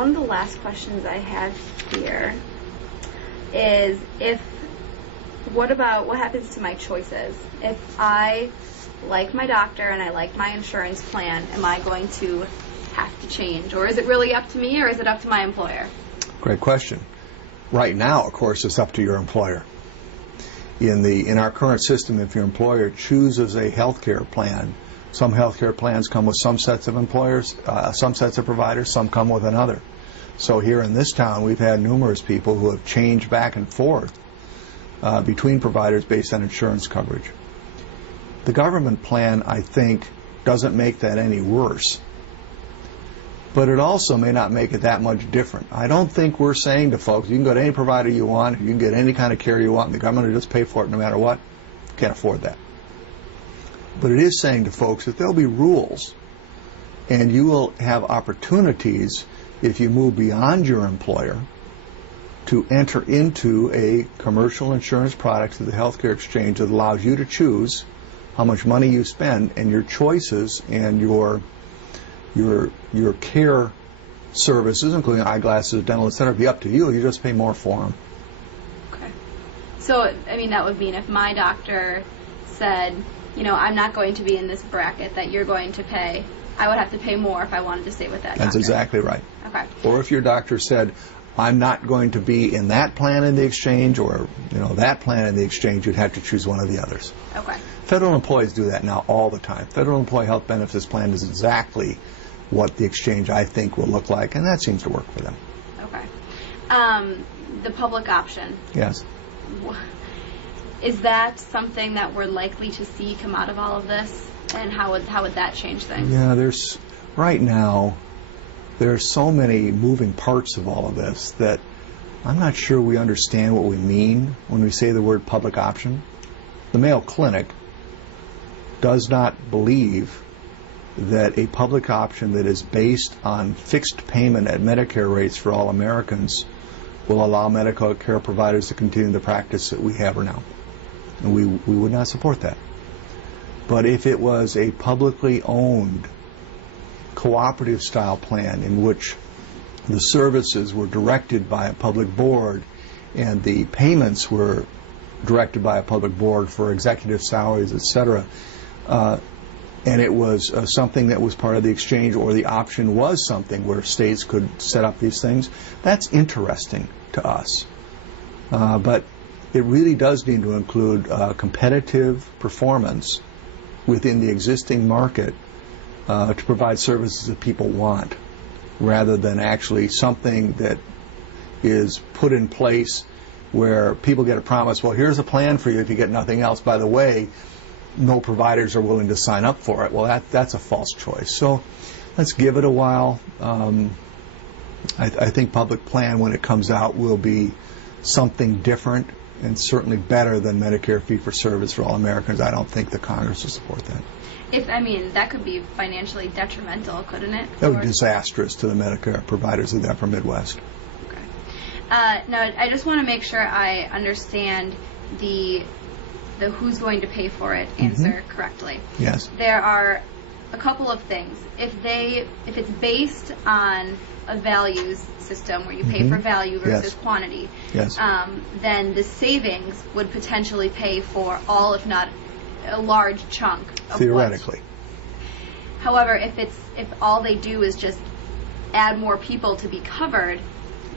One of the last questions I have here is what happens to my choices? If I like my doctor and I like my insurance plan, am I going to have to change? Or is it really up to me, or is it up to my employer? Great question. Right now, of course, it's up to your employer. In our current system, if your employer chooses a health care plan, some health care plans come with some sets of employers, some sets of providers, some come with another. So here in this town, we've had numerous people who have changed back and forth between providers based on insurance coverage. The government plan, I think, doesn't make that any worse. But it also may not make it that much different. I don't think we're saying to folks, you can go to any provider you want, you can get any kind of care you want, and the government will just pay for it no matter what. Can't afford that. But it is saying to folks that there'll be rules, and you will have opportunities if you move beyond your employer to enter into a commercial insurance product through the healthcare exchange that allows you to choose how much money you spend, and your choices and your care services, including eyeglasses, dental, etc., be up to you. You just pay more for them. Okay. So, I mean, that would mean if my doctor said, you know, I'm not going to be in this bracket that you're going to pay, I would have to pay more if I wanted to stay with that doctor. That's exactly right. Okay. Or if your doctor said, I'm not going to be in that plan in the exchange, or that plan in the exchange, you'd have to choose one of the others. Okay. Federal employees do that now all the time. Federal Employee Health Benefits Plan is exactly what the exchange, I think, will look like, and that seems to work for them. Okay. The public option. Yes. Is that something that we're likely to see come out of all of this? And how would that change things? Yeah, right now, there are so many moving parts of all of this that I'm not sure we understand what we mean when we say the word public option. The Mayo Clinic does not believe that a public option that is based on fixed payment at Medicare rates for all Americans will allow medical care providers to continue the practice that we have now. And we would not support that. But if it was a publicly owned cooperative style plan in which the services were directed by a public board and the payments were directed by a public board for executive salaries, etc., and it was something that was part of the exchange, or the option was something where states could set up these things, that's interesting to us. But it really does need to include competitive performance within the existing market to provide services that people want, rather than actually something that is put in place where people get a promise, well, here's a plan for you if you get nothing else. By the way, no providers are willing to sign up for it. Well, that's a false choice. So let's give it a while. I think public plan, when it comes out, will be something different and certainly better than Medicare fee-for-service for all Americans. I don't think the Congress will support that. That could be financially detrimental, couldn't it? That would be disastrous to the Medicare providers of the Upper Midwest. Okay. Now, I just want to make sure I understand the who's going to pay for it answer correctly. Yes. There are a couple of things. If it's based on a values system where you pay for value versus quantity, then the savings would potentially pay for all, if not a large chunk of theoretically. However, if all they do is just add more people to be covered,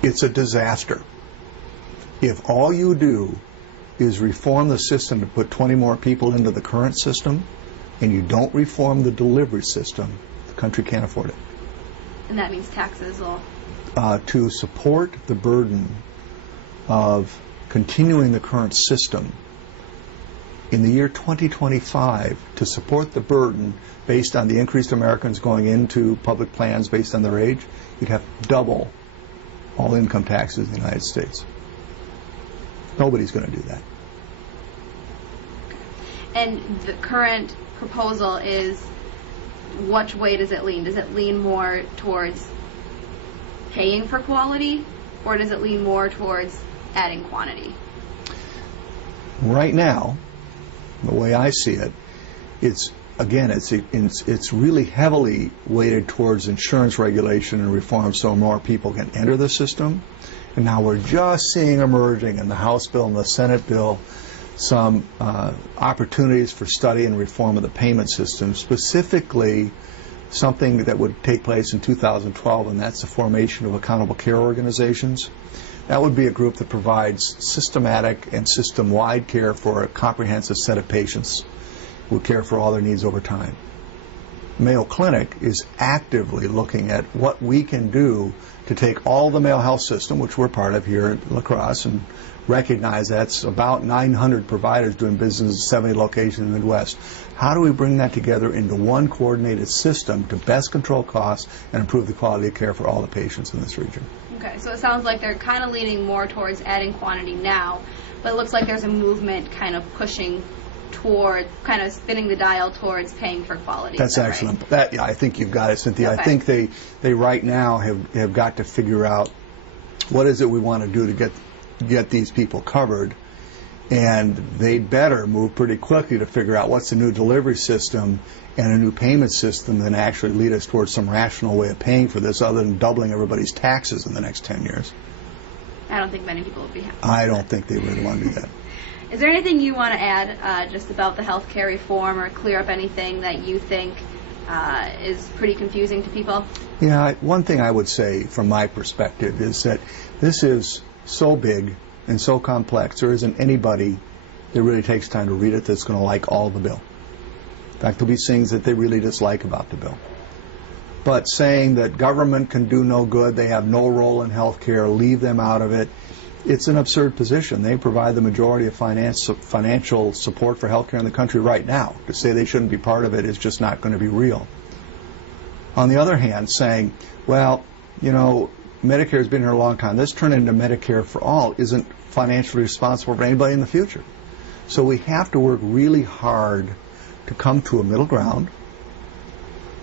it's a disaster. If all you do is reform the system to put 20 more people into the current system, and you don't reform the delivery system, the country can't afford it. And that means taxes will... To support the burden of continuing the current system, in the year 2025, to support the burden based on the increased Americans going into public plans based on their age, you'd have to double all income taxes in the United States. Nobody's going to do that. And the current proposal is, which way does it lean? Does it lean more towards paying for quality, or does it lean more towards adding quantity? Right now, the way I see it, it's again, it's really heavily weighted towards insurance regulation and reform so more people can enter the system. And now we're just seeing emerging in the House bill and the Senate bill some opportunities for study and reform of the payment system, specifically something that would take place in 2012, and that's the formation of accountable care organizations. That would be a group that provides systematic and system-wide care for a comprehensive set of patients who care for all their needs over time. Mayo Clinic is actively looking at what we can do to take all the Mayo Health system, which we're part of here at La Crosse, and recognize that's about 900 providers doing business in 70 locations in the Midwest. How do we bring that together into one coordinated system to best control costs and improve the quality of care for all the patients in this region? Okay, so it sounds like they're kind of leaning more towards adding quantity now, but it looks like there's a movement kind of pushing toward, kind of spinning the dial towards paying for quality. That's excellent. Right? Yeah, I think you've got it, Cynthia. Okay. I think they right now have got to figure out what is it we want to do to get these people covered, and they'd better move pretty quickly to figure out what's a new delivery system and a new payment system that actually lead us towards some rational way of paying for this other than doubling everybody's taxes in the next 10 years. I don't think many people would be happy. I don't think they really want to do that. Is there anything you want to add just about the health care reform or clear up anything that you think is pretty confusing to people? Yeah, one thing I would say from my perspective is that this is so big and so complex, there isn't anybody that really takes time to read it that's going to like all the bill. In fact, there'll be things that they really dislike about the bill. But saying that government can do no good, they have no role in health care, leave them out of it, it's an absurd position. They provide the majority of financial support for health care in the country right now. To say they shouldn't be part of it is just not going to be real. On the other hand, saying, well, you know, Medicare has been here a long time. This turn into Medicare for all isn't financially responsible for anybody in the future. So we have to work really hard to come to a middle ground,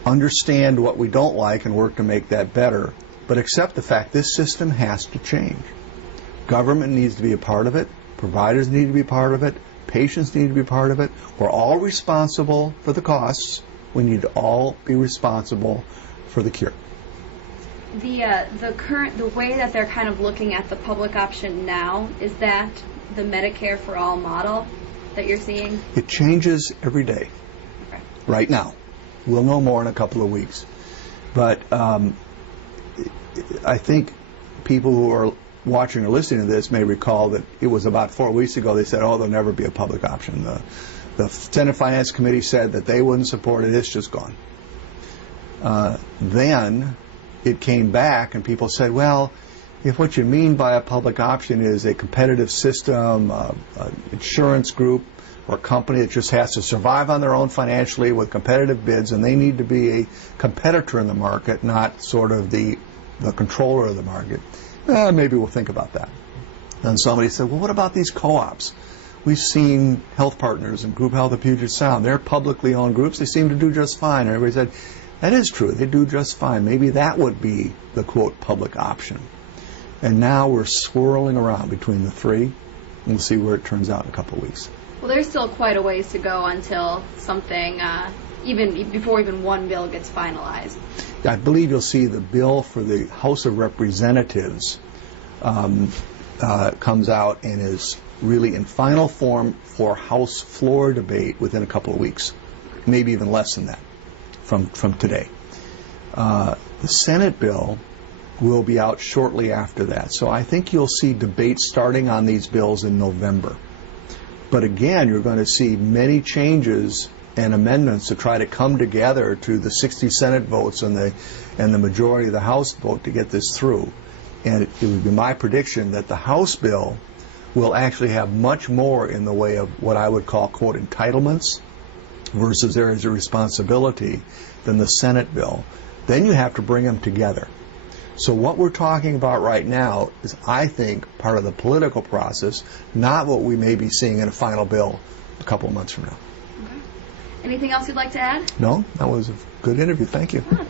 understand what we don't like and work to make that better, but accept the fact this system has to change. Government needs to be a part of it. Providers need to be part of it. Patients need to be part of it. We're all responsible for the costs. We need to all be responsible for the cure. The way that they're kind of looking at the public option now, is that the Medicare for all model that you're seeing? It changes every day. Okay. Right now. We'll know more in a couple of weeks. But I think people who are watching or listening to this may recall that it was about 4 weeks ago they said, oh, there'll never be a public option. The Senate Finance Committee said that they wouldn't support it. It's just gone. Then it came back and people said, well, if what you mean by a public option is a competitive system, an insurance group or company that just has to survive on their own financially with competitive bids, and they need to be a competitor in the market, not sort of the controller of the market, maybe we'll think about that. Then somebody said, well, what about these co-ops? We've seen Health Partners and Group Health of Puget Sound. They're publicly owned groups. They seem to do just fine. And everybody said, that is true. They do just fine. Maybe that would be the, quote, public option. And now we're swirling around between the three, and we'll see where it turns out in a couple of weeks. Well, there's still quite a ways to go until something, before even one bill gets finalized. I believe you'll see the bill for the House of Representatives comes out and is really in final form for House floor debate within a couple of weeks, maybe even less than that from today. The Senate bill will be out shortly after that. So I think you'll see debate starting on these bills in November. But again, you're going to see many changes and amendments to try to come together to the 60 Senate votes and the majority of the House vote to get this through. And it would be my prediction that the House bill will actually have much more in the way of what I would call, quote, entitlements versus areas of responsibility than the Senate bill. Then you have to bring them together. So what we're talking about right now is, I think, part of the political process, not what we may be seeing in a final bill a couple of months from now. Okay. Anything else you'd like to add? No, that was a good interview. Thank you. Thank you.